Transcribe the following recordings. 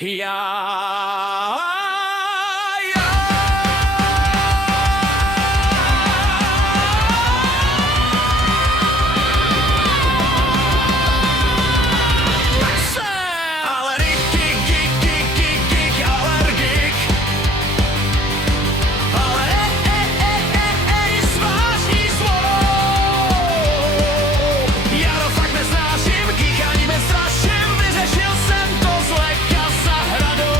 Já jsem alergik, alergik. Ale zvážní svou. Já to fakt neznáším, kýchání mě straším. Vyřešil jsem to z léka za hradou.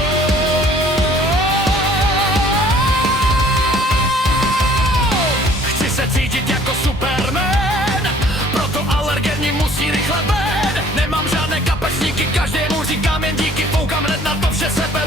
Chci se cítit jako Superman, proto alergení musí rychle ven. Nemám žádné kapesníky, každému říkám jen díky. Foukám hned na to vše sebe